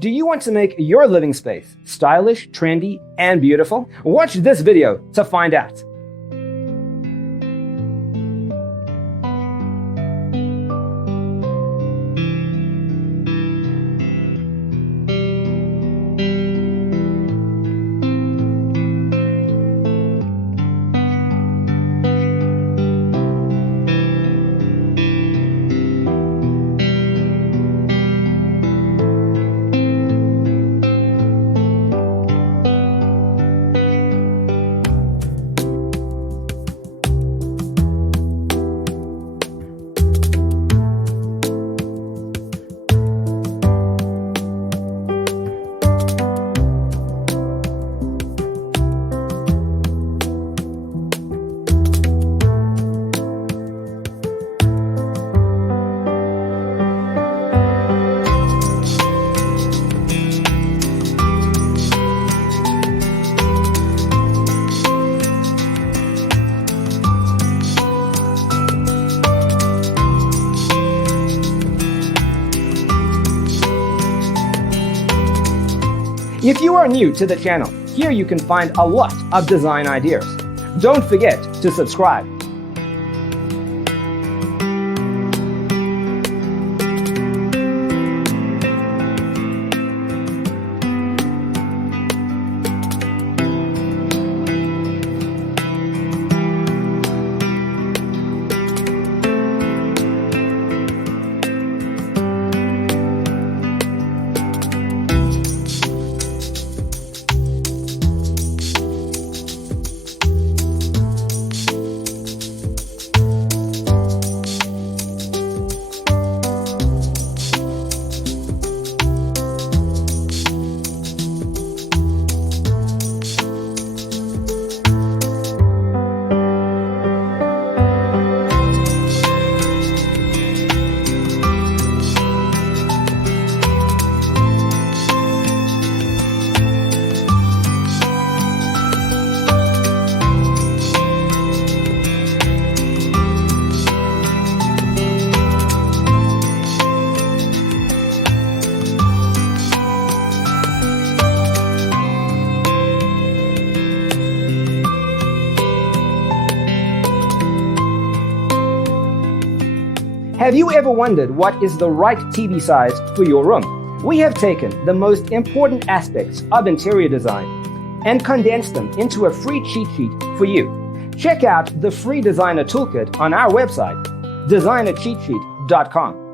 Do you want to make your living space stylish, trendy, and beautiful? Watch this video to find out. If you are new to the channel, here you can find a lot of design ideas. Don't forget to subscribe. Have you ever wondered what is the right TV size for your room? We have taken the most important aspects of interior design and condensed them into a free cheat sheet for you. Check out the free designer toolkit on our website, designercheatsheet.com.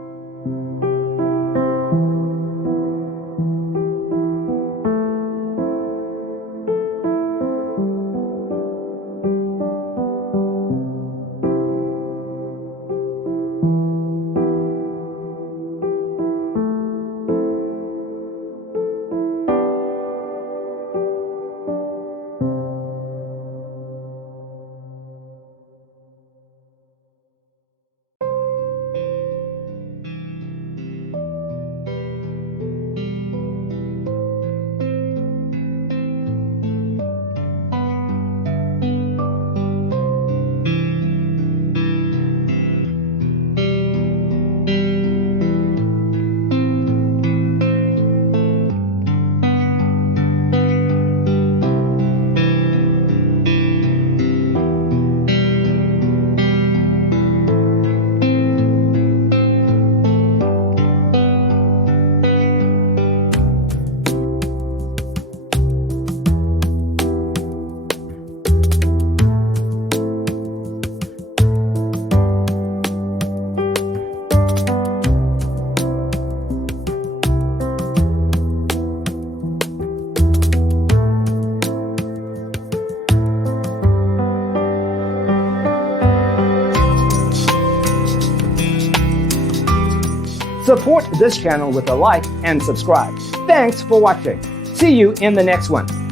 Support this channel with a like and subscribe. Thanks for watching. See you in the next one.